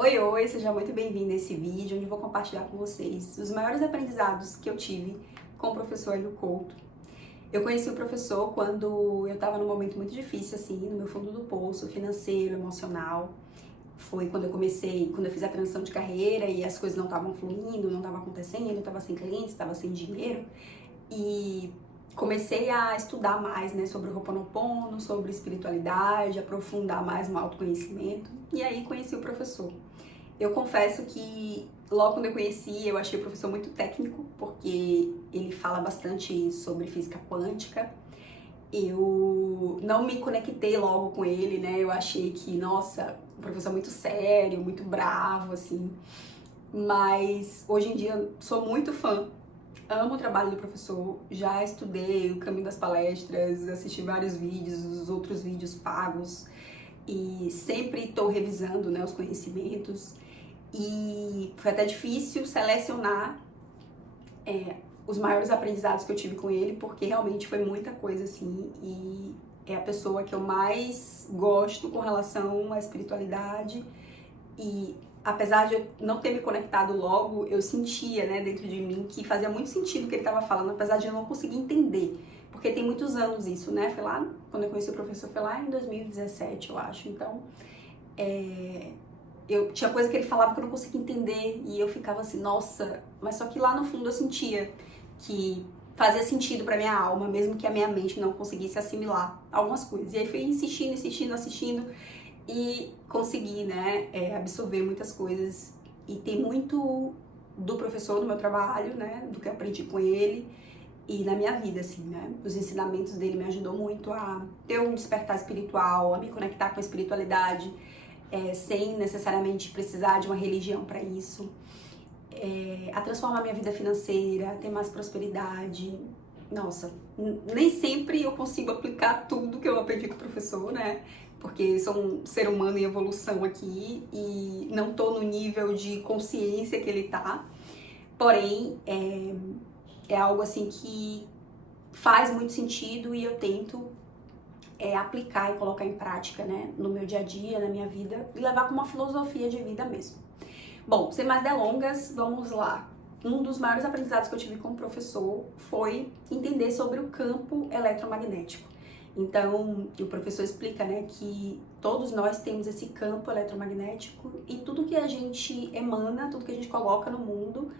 Oi, oi, seja muito bem-vindo a esse vídeo onde eu vou compartilhar com vocês os maiores aprendizados que eu tive com o professor Hélio Couto. Eu conheci o professor quando eu estava num momento muito difícil, assim, no meu fundo do poço, financeiro, emocional. Foi quando eu fiz a transição de carreira e as coisas não estavam fluindo, não estavam acontecendo, eu estava sem clientes, estava sem dinheiro. E comecei a estudar mais, né, sobre o Ho'oponopono, sobre espiritualidade, aprofundar mais no autoconhecimento. E aí conheci o professor. Eu confesso que logo quando eu conheci, eu achei o professor muito técnico, porque ele fala bastante sobre física quântica. Eu não me conectei logo com ele, né? Eu achei que, nossa, um professor muito sério, muito bravo, assim. Mas hoje em dia eu sou muito fã. Amo o trabalho do professor, já estudei o caminho das palestras, assisti vários vídeos, os outros vídeos pagos e sempre estou revisando, né, os conhecimentos. E foi até difícil selecionar os maiores aprendizados que eu tive com ele, porque realmente foi muita coisa assim, e é a pessoa que eu mais gosto com relação à espiritualidade. E apesar de eu não ter me conectado logo, eu sentia, né, dentro de mim que fazia muito sentido o que ele estava falando, apesar de eu não conseguir entender. Porque tem muitos anos isso, né? Foi lá, quando eu conheci o professor, foi lá em 2017, eu acho. Então, eu tinha coisa que ele falava que eu não conseguia entender e eu ficava assim, nossa, mas só que lá no fundo eu sentia que fazia sentido pra minha alma, mesmo que a minha mente não conseguisse assimilar algumas coisas. E aí fui insistindo, insistindo, assistindo e consegui, né, absorver muitas coisas. E tem muito do professor no meu trabalho, né, do que eu aprendi com ele e na minha vida, assim, né. Os ensinamentos dele me ajudou muito a ter um despertar espiritual, a me conectar com a espiritualidade, sem necessariamente precisar de uma religião para isso, a transformar minha vida financeira, a ter mais prosperidade. Nossa, nem sempre eu consigo aplicar tudo que eu aprendi com o professor, né? Porque sou um ser humano em evolução aqui e não tô no nível de consciência que ele tá. Porém, é algo assim que faz muito sentido e eu tento aplicar e colocar em prática, né, no meu dia a dia, na minha vida, e levar como uma filosofia de vida mesmo. Bom, sem mais delongas, vamos lá. Um dos maiores aprendizados que eu tive com o professor foi entender sobre o campo eletromagnético. Então, o professor explica, né, que todos nós temos esse campo eletromagnético e tudo que a gente emana, tudo que a gente coloca no mundo,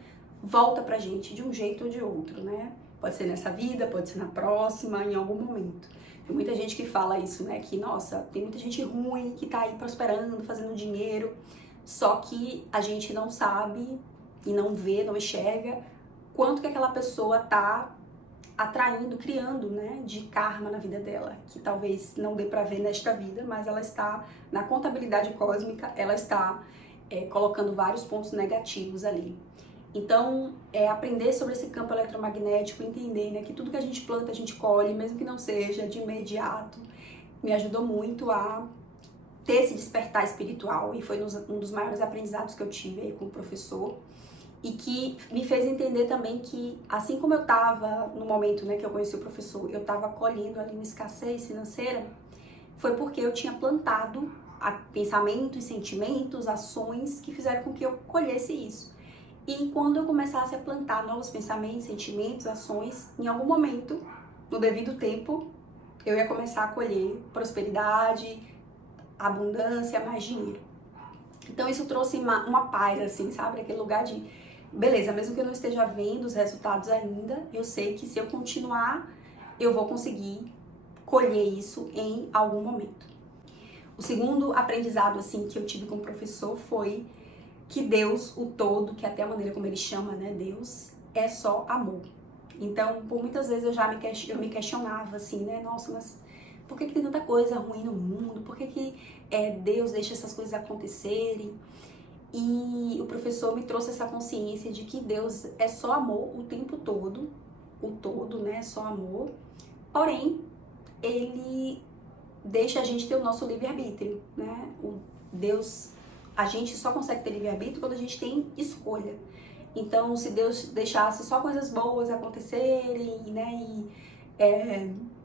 volta pra gente de um jeito ou de outro, né? Pode ser nessa vida, pode ser na próxima, em algum momento. Tem muita gente que fala isso, né? Que, nossa, tem muita gente ruim que tá aí prosperando, fazendo dinheiro, só que a gente não sabe e não vê, não enxerga quanto que aquela pessoa tá atraindo, criando, né, de karma na vida dela, que talvez não dê pra ver nesta vida, mas ela está, na contabilidade cósmica, ela está colocando vários pontos negativos ali. Então, aprender sobre esse campo eletromagnético, entender, né, que tudo que a gente planta, a gente colhe, mesmo que não seja de imediato, me ajudou muito a ter esse despertar espiritual e foi um dos maiores aprendizados que eu tive aí com o professor e que me fez entender também que, assim como eu estava no momento, né, que eu conheci o professor, eu estava colhendo ali uma escassez financeira, foi porque eu tinha plantado pensamentos, sentimentos, ações que fizeram com que eu colhesse isso. E quando eu começasse a plantar novos pensamentos, sentimentos, ações, em algum momento, no devido tempo, eu ia começar a colher prosperidade, abundância, mais dinheiro. Então isso trouxe uma paz, assim, sabe? Aquele lugar de, beleza, mesmo que eu não esteja vendo os resultados ainda, eu sei que se eu continuar, eu vou conseguir colher isso em algum momento. O segundo aprendizado, assim, que eu tive com o professor foi que Deus, o todo, que é até a maneira como ele chama, né, Deus, é só amor. Então, por muitas vezes eu me questionava, assim, né, nossa, mas por que tem tanta coisa ruim no mundo? Por que Deus deixa essas coisas acontecerem? E o professor me trouxe essa consciência de que Deus é só amor o tempo todo, o todo, né, é só amor. Porém, ele deixa a gente ter o nosso livre-arbítrio, né? Deus, a gente só consegue ter livre-arbítrio quando a gente tem escolha. Então, se Deus deixasse só coisas boas acontecerem, né, e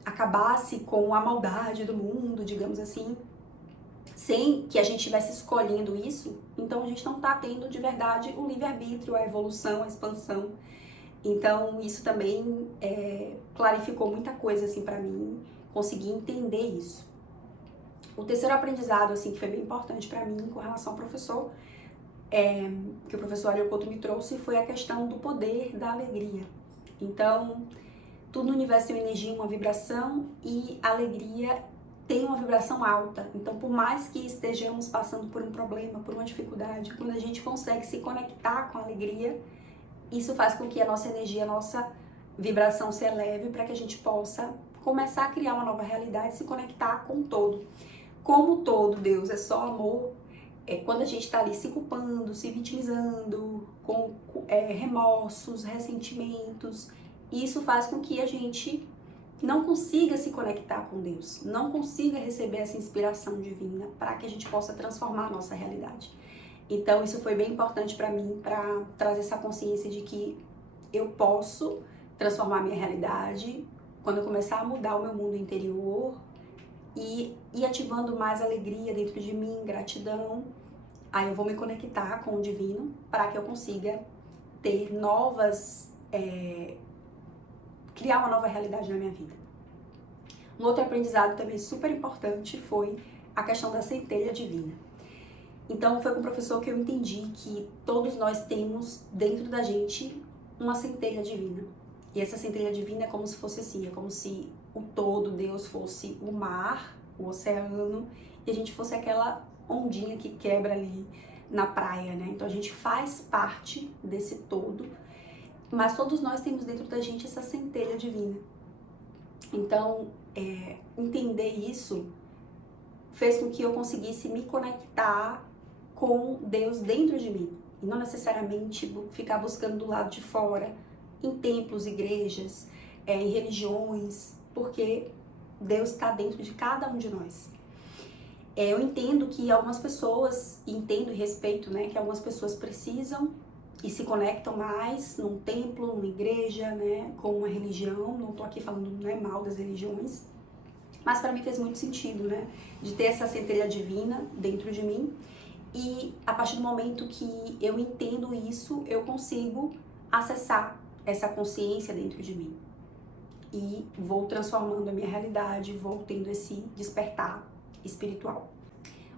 acabasse com a maldade do mundo, digamos assim, sem que a gente estivesse escolhendo isso, então a gente não está tendo de verdade o livre-arbítrio, a evolução, a expansão. Então isso também clarificou muita coisa assim para mim, consegui entender isso. O terceiro aprendizado assim que foi bem importante para mim com relação ao professor, que o professor Hélio Couto me trouxe, foi a questão do poder da alegria. Então, tudo no universo tem uma energia, uma vibração, e a alegria tem uma vibração alta. Então, por mais que estejamos passando por um problema, por uma dificuldade, quando a gente consegue se conectar com a alegria, isso faz com que a nossa energia, a nossa vibração se eleve para que a gente possa começar a criar uma nova realidade, se conectar com o todo. Como o todo, Deus é só amor, quando a gente está ali se culpando, se vitimizando, com remorsos, ressentimentos, isso faz com que a gente não consiga se conectar com Deus, não consiga receber essa inspiração divina para que a gente possa transformar a nossa realidade. Então isso foi bem importante para mim, para trazer essa consciência de que eu posso transformar a minha realidade quando eu começar a mudar o meu mundo interior e ir ativando mais alegria dentro de mim, gratidão. Aí eu vou me conectar com o divino para que eu consiga ter criar uma nova realidade na minha vida. Um outro aprendizado também super importante foi a questão da centelha divina. Então foi com o professor que eu entendi que todos nós temos dentro da gente uma centelha divina. E essa centelha divina é como se fosse assim, é como se o todo, Deus, fosse o mar, o oceano, e a gente fosse aquela ondinha que quebra ali na praia, né? Então a gente faz parte desse todo, mas todos nós temos dentro da gente essa centelha divina. Então, entender isso fez com que eu conseguisse me conectar com Deus dentro de mim, e não necessariamente ficar buscando do lado de fora, em templos, igrejas, em religiões, porque Deus está dentro de cada um de nós. Eu entendo que algumas pessoas, entendo e respeito, né, que algumas pessoas precisam e se conectam mais num templo, numa igreja, né, com uma religião. Não tô aqui falando, né, mal das religiões, mas para mim fez muito sentido, né, de ter essa centelha divina dentro de mim, e a partir do momento que eu entendo isso, eu consigo acessar essa consciência dentro de mim e vou transformando a minha realidade, vou tendo esse despertar espiritual.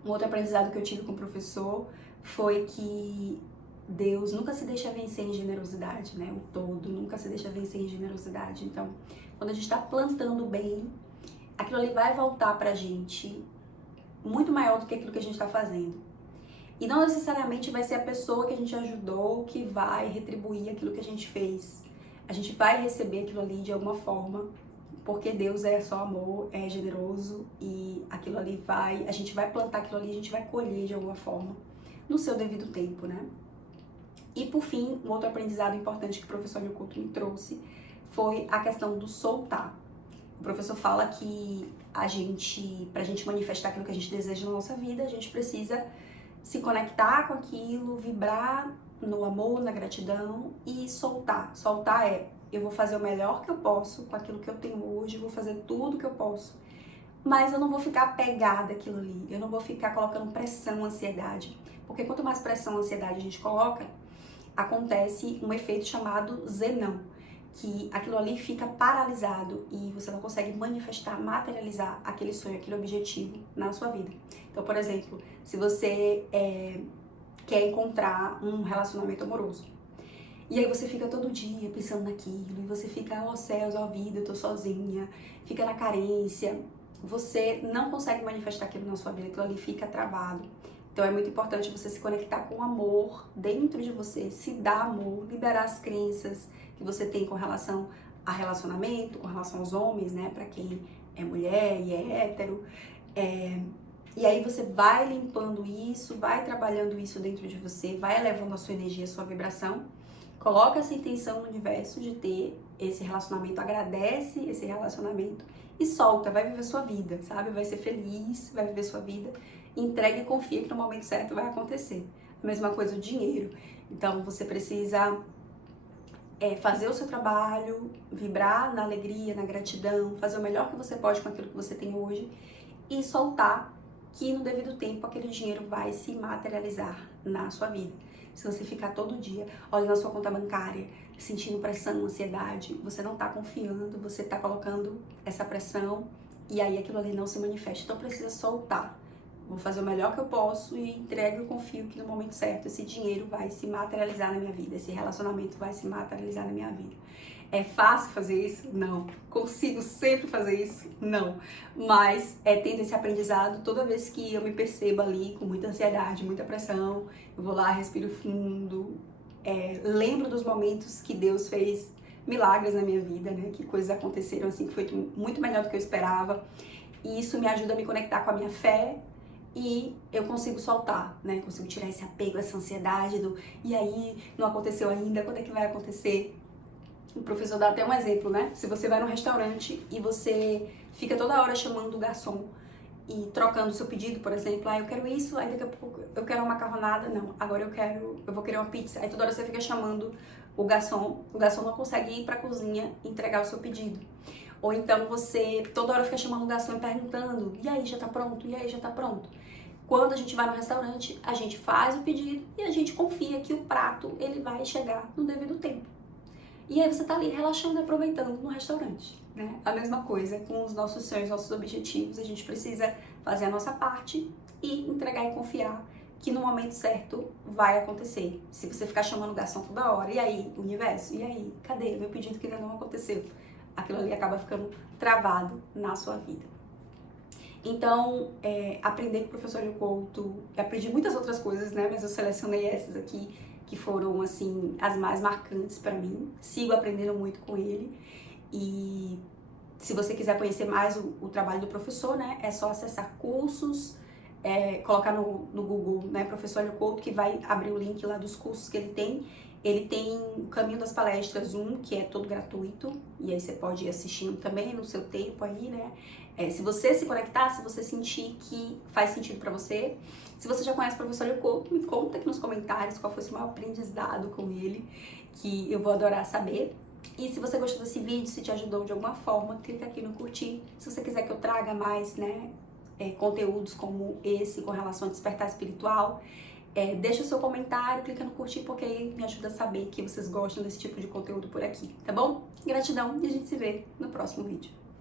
Um outro aprendizado que eu tive com o professor foi que Deus nunca se deixa vencer em generosidade, né? O todo nunca se deixa vencer em generosidade. Então, quando a gente está plantando bem, aquilo ali vai voltar pra gente muito maior do que aquilo que a gente está fazendo. E não necessariamente vai ser a pessoa que a gente ajudou que vai retribuir aquilo que a gente fez. A gente vai receber aquilo ali de alguma forma, porque Deus é só amor, é generoso, e aquilo ali a gente vai plantar aquilo ali, a gente vai colher de alguma forma, no seu devido tempo, né? E por fim, um outro aprendizado importante que o professor Hélio Couto me trouxe foi a questão do soltar. O professor fala que pra gente manifestar aquilo que a gente deseja na nossa vida, a gente precisa se conectar com aquilo, vibrar no amor, na gratidão e soltar. Soltar eu vou fazer o melhor que eu posso com aquilo que eu tenho hoje, vou fazer tudo que eu posso, mas eu não vou ficar apegada àquilo ali, eu não vou ficar colocando pressão, ansiedade, porque quanto mais pressão, ansiedade a gente coloca, acontece um efeito chamado zenão, que aquilo ali fica paralisado e você não consegue manifestar, materializar aquele sonho, aquele objetivo na sua vida. Então, por exemplo, se você quer encontrar um relacionamento amoroso, e aí você fica todo dia pensando naquilo, e você fica, ó céus, ó vida, eu tô sozinha, fica na carência, você não consegue manifestar aquilo na sua vida, aquilo ali fica travado. Então é muito importante você se conectar com o amor dentro de você, se dar amor, liberar as crenças que você tem com relação a relacionamento, com relação aos homens, né, pra quem é mulher e é hétero. E aí você vai limpando isso, vai trabalhando isso dentro de você, vai elevando a sua energia, a sua vibração. Coloca essa intenção no universo de ter esse relacionamento, agradece esse relacionamento e solta, vai viver sua vida, sabe? Vai ser feliz, vai viver sua vida. Entrega e confia que no momento certo vai acontecer. A mesma coisa o dinheiro. Então você precisa fazer o seu trabalho, vibrar na alegria, na gratidão, fazer o melhor que você pode com aquilo que você tem hoje e soltar que no devido tempo aquele dinheiro vai se materializar na sua vida. Se você ficar todo dia olhando a sua conta bancária, sentindo pressão, ansiedade, você não está confiando, você está colocando essa pressão e aí aquilo ali não se manifesta. Então precisa soltar. Vou fazer o melhor que eu posso e entrego e confio que no momento certo esse dinheiro vai se materializar na minha vida, esse relacionamento vai se materializar na minha vida. É fácil fazer isso? Não. Consigo sempre fazer isso? Não. Mas tendo esse aprendizado, toda vez que eu me percebo ali com muita ansiedade, muita pressão, eu vou lá, respiro fundo, lembro dos momentos que Deus fez milagres na minha vida, né? Que coisas aconteceram assim que foi muito melhor do que eu esperava. E isso me ajuda a me conectar com a minha fé e eu consigo soltar, né? Consigo tirar esse apego, essa ansiedade do e aí, não aconteceu ainda, quando é que vai acontecer? O professor dá até um exemplo, né? Se você vai num restaurante e você fica toda hora chamando o garçom e trocando o seu pedido, por exemplo, eu quero isso, aí daqui a pouco eu quero uma macarronada, não, agora eu vou querer uma pizza. Aí toda hora você fica chamando o garçom não consegue ir pra cozinha e entregar o seu pedido. Ou então você toda hora fica chamando o garçom e perguntando, e aí, já tá pronto? E aí, já tá pronto? Quando a gente vai no restaurante, a gente faz o pedido e a gente confia que o prato ele vai chegar no devido tempo. E aí você tá ali relaxando e aproveitando no restaurante, né? A mesma coisa com os nossos sonhos, nossos objetivos. A gente precisa fazer a nossa parte e entregar e confiar que no momento certo vai acontecer. Se você ficar chamando o garçom toda hora, e aí, universo? E aí, cadê meu pedido que ainda não aconteceu? Aquilo ali acaba ficando travado na sua vida. Então, aprender com o professor Hélio Couto, eu aprendi muitas outras coisas, né? Mas eu selecionei essas aqui, que foram, assim, as mais marcantes pra mim. Sigo aprendendo muito com ele. E se você quiser conhecer mais o trabalho do professor, né? É só acessar cursos, colocar no Google, né? Professor Hélio Couto, que vai abrir o link lá dos cursos que ele tem. Ele tem o Caminho das Palestras 1, que é todo gratuito, e aí você pode ir assistindo também no seu tempo aí, né? Se você se conectar, se você sentir que faz sentido pra você. Se você já conhece o professor Hélio Couto, me conta aqui nos comentários qual foi o seu maior aprendizado com ele, que eu vou adorar saber. E se você gostou desse vídeo, se te ajudou de alguma forma, clica aqui no curtir. Se você quiser que eu traga mais, né, conteúdos como esse com relação a despertar espiritual, deixa o seu comentário, clica no curtir, porque aí me ajuda a saber que vocês gostam desse tipo de conteúdo por aqui, tá bom? Gratidão e a gente se vê no próximo vídeo.